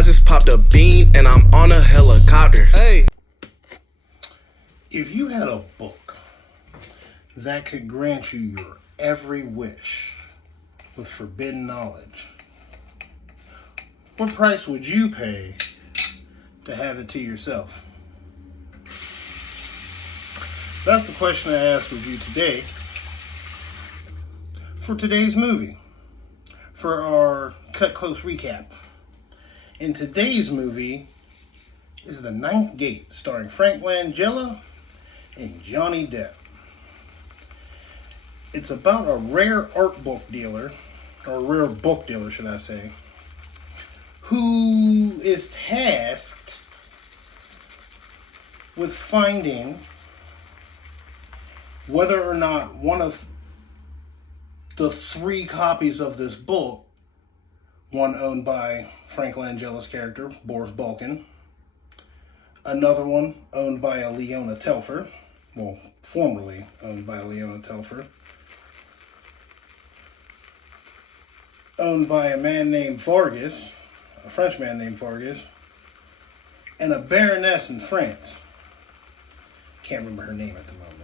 I just popped a bean and I'm on a helicopter. Hey. If you had a book that could grant you your every wish with forbidden knowledge, what price would you pay to have it to yourself? That's the question I asked of you today for today's movie, for our Cut Close recap. And today's movie is The Ninth Gate, starring Frank Langella and Johnny Depp. It's about a rare art book dealer, or a rare book dealer, should I say, who is tasked with finding whether or not one of the 3 copies of this book, one owned by Frank Langella's character, Boris Balkan, another one owned by a Leona Telfer, well, formerly owned by a Leona Telfer, owned by a man named Vargas, a French man named Vargas, and a baroness in France. Can't remember her name at the moment.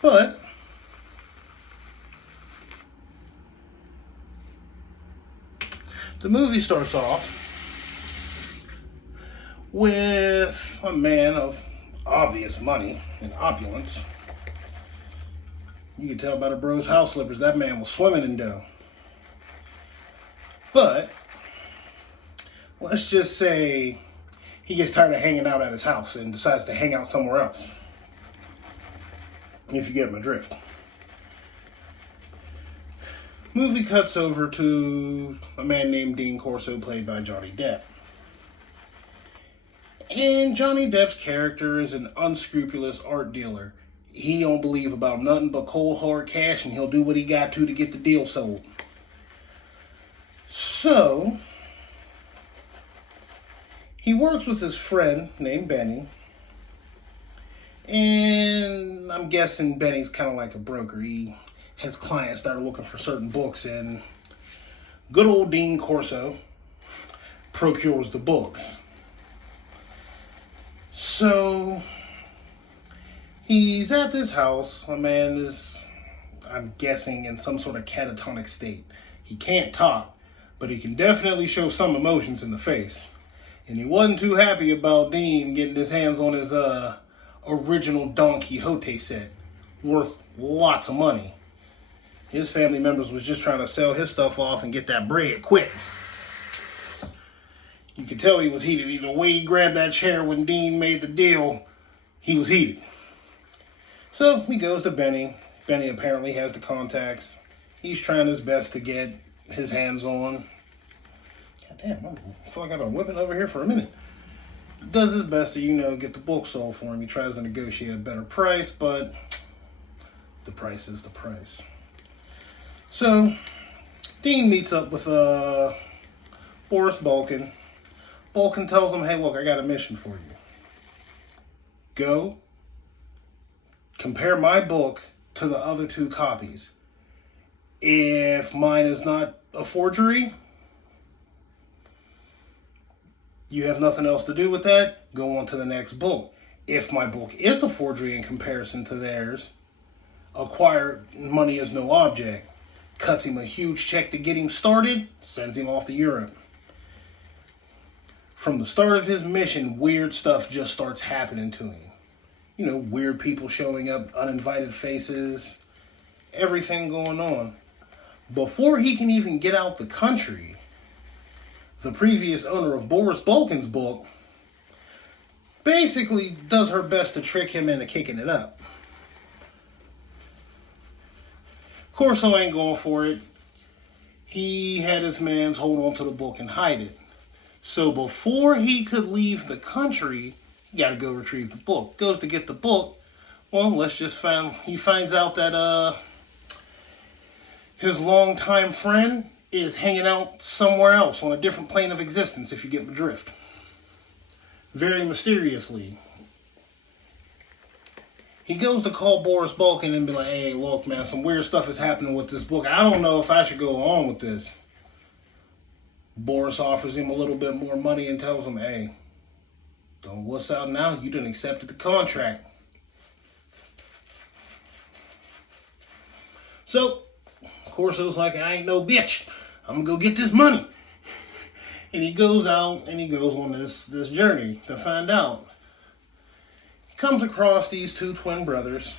But the movie starts off with a man of obvious money and opulence. You can tell by the bro's house slippers that man was swimming in dough. But let's just say he gets tired of hanging out at his house and decides to hang out somewhere else. If you get my drift. Movie cuts over to a man named Dean Corso, played by Johnny Depp. And Johnny Depp's character is an unscrupulous art dealer. He don't believe about nothing but cold hard cash, and he'll do what he got to get the deal sold. So he works with his friend named Benny. And I'm guessing Benny's kind of like a broker. He has clients that are looking for certain books, and good old Dean Corso procures the books. So he's at this house. A man is, I'm guessing, in some sort of catatonic state. He can't talk, but he can definitely show some emotions in the face. And he wasn't too happy about Dean getting his hands on his original Don Quixote set, worth lots of money. His family members was just trying to sell his stuff off and get that bread quick. You could tell he was heated. The way he grabbed that chair when Dean made the deal, he was heated. So he goes to Benny. Benny apparently has the contacts. He's trying his best to get his hands on. God damn, I feel like I've been whipping over here for a minute. Does his best to, get the book sold for him. He tries to negotiate a better price, but the price is the price. So, Dean meets up with Boris Balkan. Balkan tells him, hey, look, I got a mission for you. Go, compare my book to the other 2 copies. If mine is not a forgery, you have nothing else to do with that, go on to the next book. If my book is a forgery in comparison to theirs, acquired money is no object. Cuts him a huge check to get him started, sends him off to Europe. From the start of his mission, weird stuff just starts happening to him. Weird people showing up, uninvited faces, everything going on. Before he can even get out the country, the previous owner of Boris Balkan's book basically does her best to trick him into kicking it up. Corso ain't going for it. He had his mans hold on to the book and hide it. So before he could leave the country, he got to go retrieve the book. Goes to get the book. Well, he finds out that his longtime friend is hanging out somewhere else on a different plane of existence, if you get the drift. Very mysteriously. He goes to call Boris Balkan and be like, hey, look, man, some weird stuff is happening with this book. I don't know if I should go on with this. Boris offers him a little bit more money and tells him, hey, don't wuss out now. You done accepted the contract. So, Corso's like, I ain't no bitch. I'm going to go get this money. And he goes out and he goes on this journey to find out. He comes across these two twin brothers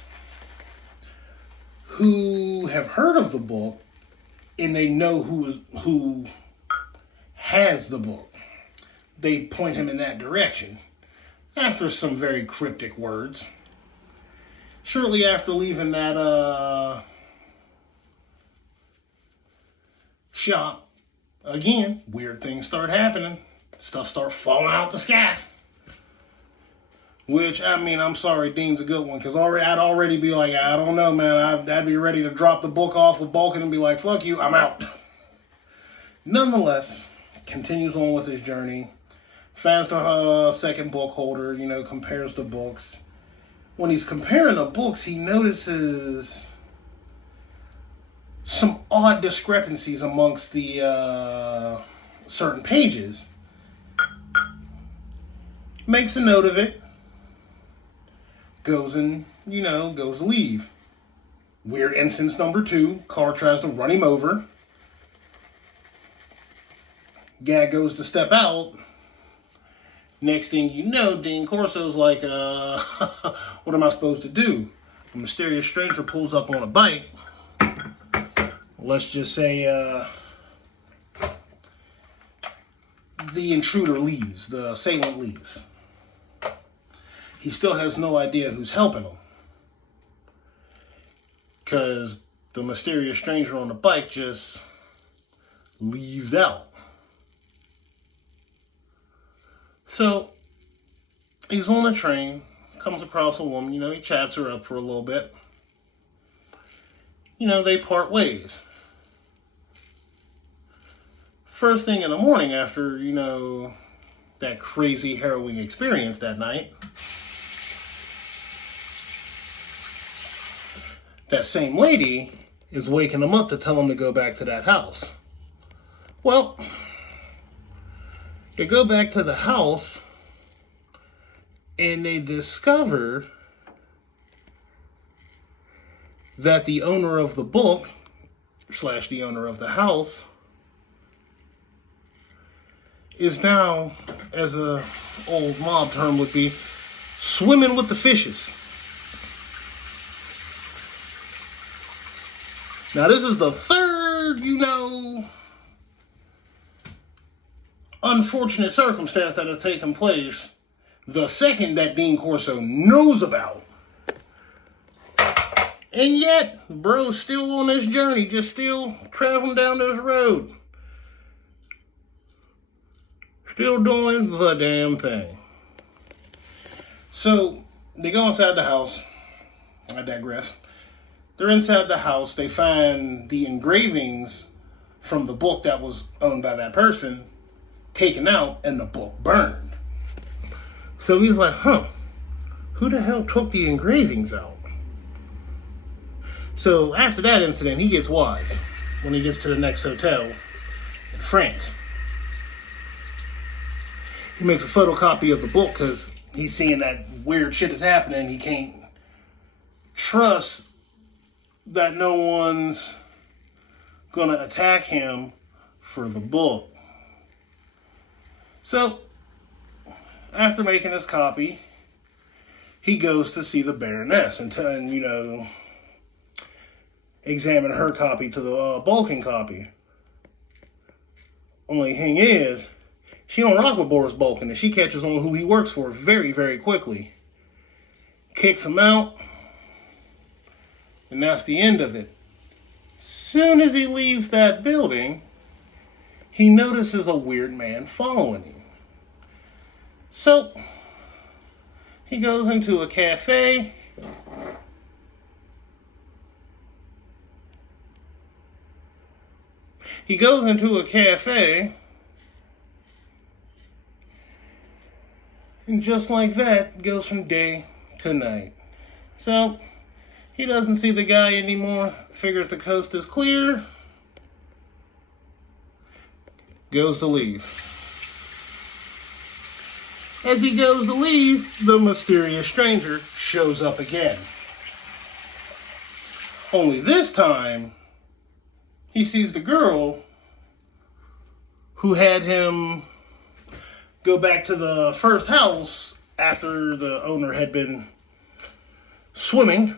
who have heard of the book and they know who has the book. They point him in that direction after some very cryptic words. Shortly after leaving that shop, again, weird things start happening. Stuff starts falling out the sky. Which, I mean, I'm sorry, Dean's a good one, because I'd already be like, I don't know, man. I'd be ready to drop the book off with Balkan and be like, fuck you, I'm out. Nonetheless, continues on with his journey. Finds the second book holder, compares the books. When he's comparing the books, he notices some odd discrepancies amongst the certain pages. Makes a note of it. Goes and, goes to leave. Weird instance number 2. Car tries to run him over. Guy goes to step out. Next thing you know, Dean Corso's like, what am I supposed to do? A mysterious stranger pulls up on a bike. Let's just say the intruder leaves, the assailant leaves. He still has no idea who's helping him, because the mysterious stranger on the bike just leaves out. So he's on a train, comes across a woman, he chats her up for a little bit. They part ways. First thing in the morning after, that crazy harrowing experience that night, that same lady is waking him up to tell him to go back to that house. Well, they go back to the house and they discover that the owner of the book / the owner of the house is now, as a old mob term would be, swimming with the fishes. Now this is the third, unfortunate circumstance that has taken place. The second that Dean Corso knows about. And yet, bro's still on this journey, just still traveling down this road. Still doing the damn thing. So, they go inside the house. I digress. They're inside the house. They find the engravings from the book that was owned by that person taken out and the book burned. So he's like, who the hell took the engravings out? So after that incident, he gets wise when he gets to the next hotel in France. He makes a photocopy of the book because he's seeing that weird shit is happening. He can't trust that no one's going to attack him for the book. So, after making his copy, he goes to see the Baroness and examine her copy to the Balkan copy. Only thing is, she don't rock with Boris Balkan, and she catches on who he works for very, very quickly. Kicks him out, and that's the end of it. Soon as he leaves that building, he notices a weird man following him. So, he goes into a cafe. And just like that, goes from day to night. So, he doesn't see the guy anymore. Figures the coast is clear. goes to leave. As he goes to leave, the mysterious stranger shows up again. Only this time, he sees the girl who had him go back to the first house after the owner had been swimming.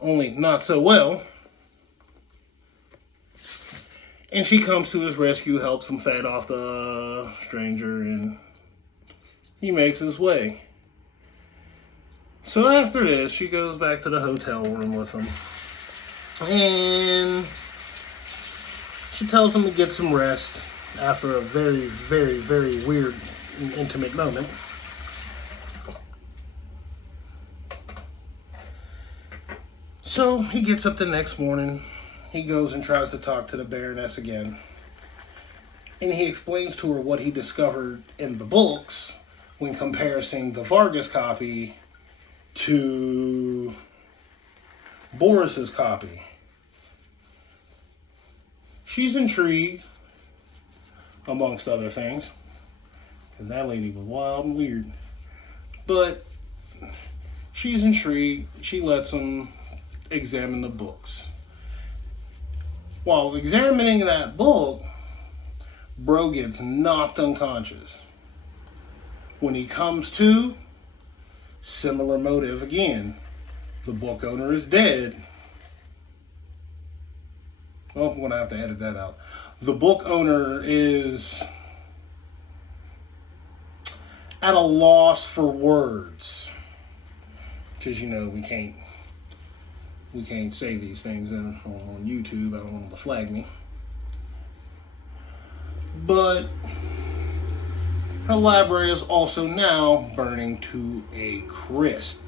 Only not so well. And she comes to his rescue, helps him fight off the stranger, and he makes his way. So after this, she goes back to the hotel room with him. And she tells him to get some rest after a very, very, very weird and intimate moment. So he gets up the next morning. He goes and tries to talk to the Baroness again. And he explains to her what he discovered in the books when comparing the Vargas copy to Boris's copy. She's intrigued, amongst other things, because that lady was wild and weird. But she's intrigued. She lets him examine the books. While examining that book, bro gets knocked unconscious. When he comes to, similar motive again. The book owner is dead. Well, I'm going to have to edit that out. The book owner is at a loss for words. Because, you know, we can't say these things on YouTube. I don't want them to flag me. But her library is also now burning to a crisp.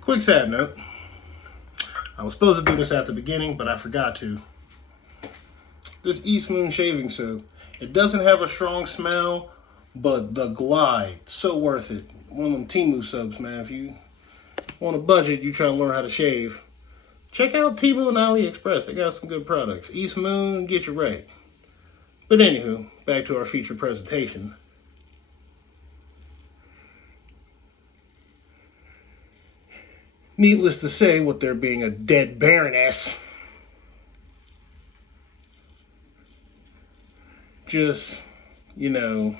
Quick side note. I was supposed to do this at the beginning, but I forgot to. This East Moon shaving soap, it doesn't have a strong smell, but the glide, so worth it. One of them Temu soaps, man. If you on a budget, you try to learn how to shave, check out Temu and AliExpress. They got some good products. East Moon, get you right. But anywho, back to our feature presentation. Needless to say, with there being a dead Baroness, just, you know,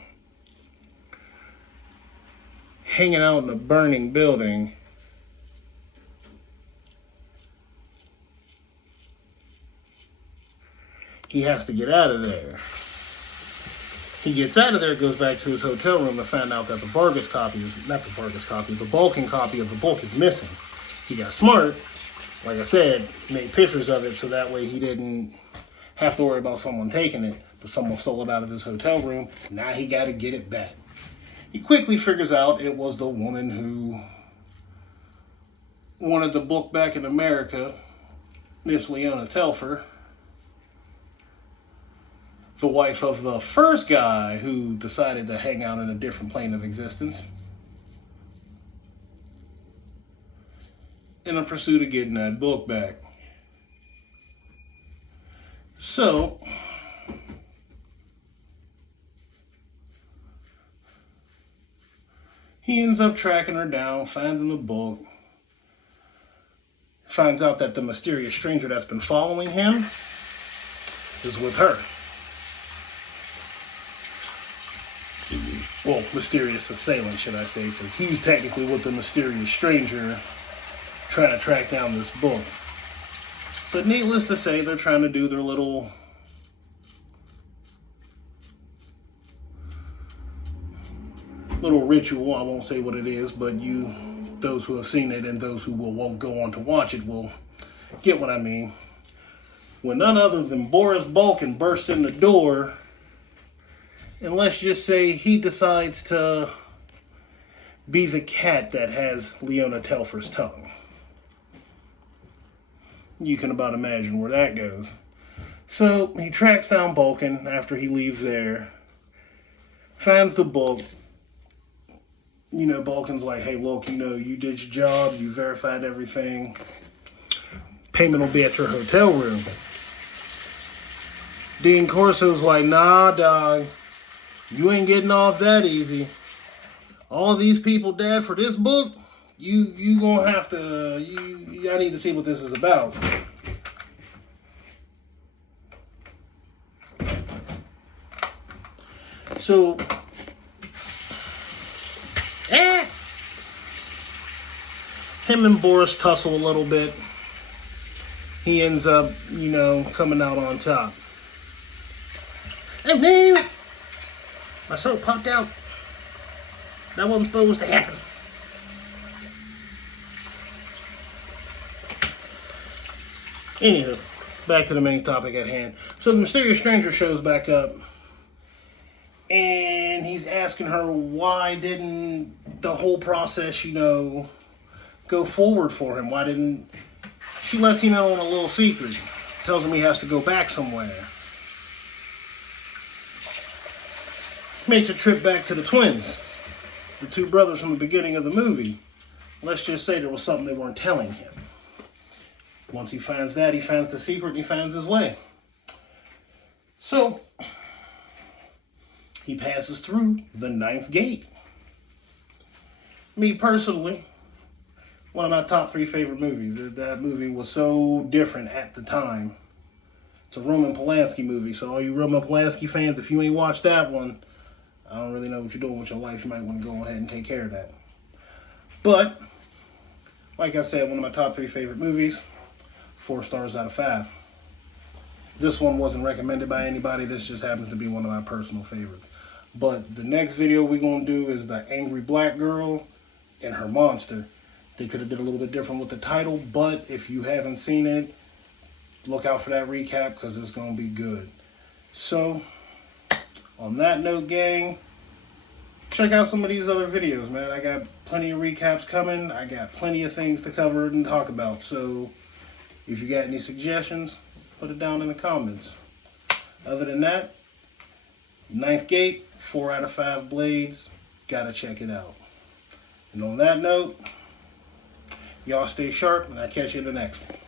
hanging out in a burning building, he has to get out of there. He gets out of there, goes back to his hotel room to find out that the Vargas copy is, not the Vargas copy, the Balkan copy of the book is missing. He got smart, like I said, made pictures of it so that way he didn't have to worry about someone taking it, but someone stole it out of his hotel room. Now he got to get it back. He quickly figures out it was the woman who wanted the book back in America, Miss Leona Telfer, the wife of the first guy who decided to hang out in a different plane of existence, in a pursuit of getting that book back. So, he ends up tracking her down, finding the book, finds out that the mysterious stranger that's been following him is with her. Well, mysterious assailant, should I say, because he's technically with the mysterious stranger trying to track down this book. But needless to say, they're trying to do their little ritual. I won't say what it is, but those who have seen it and those who won't go on to watch it will get what I mean. When none other than Boris Balkan bursts in the door, and let's just say he decides to be the cat that has Leona Telfer's tongue. You can about imagine where that goes. So he tracks down Balkan after he leaves there, finds the book. You know, Balkan's like, hey, look, you know, you did your job, you verified everything. Payment will be at your hotel room. Dean Corso's like, nah, dog. You ain't getting off that easy. All these people dead for this book. You gonna have to. I need to see what this is about. So, him and Boris tussle a little bit. He ends up, coming out on top. Hey man, my soap popped out. That wasn't supposed to happen. Anywho, back to the main topic at hand. So the mysterious stranger shows back up, and he's asking her why didn't the whole process, go forward for him? Why didn't she let him know on a little secret? Tells him he has to go back somewhere. Makes a trip back to the twins, the two brothers from the beginning of the movie. Let's just say there was something they weren't telling him. Once he finds that, he finds the secret and he finds his way. So, he passes through the 9th gate. Me personally, one of my top 3 favorite movies. That movie was so different at the time. It's a Roman Polanski movie, so all you Roman Polanski fans, if you ain't watched that one, I don't really know what you're doing with your life. You might want to go ahead and take care of that. But, like I said, one of my top 3 favorite movies, 4 stars out of 5. This one wasn't recommended by anybody. This just happens to be one of my personal favorites. But the next video we're going to do is the angry black girl and her monster. They could have did a little bit different with the title, but if you haven't seen it, look out for that recap because it's going to be good. So, on that note, gang, check out some of these other videos, man. I got plenty of recaps coming. I got plenty of things to cover and talk about. So, if you got any suggestions, put it down in the comments. Other than that, 9th gate, 4 out of 5 blades. Gotta check it out. And on that note, y'all stay sharp, and I'll catch you in the next one.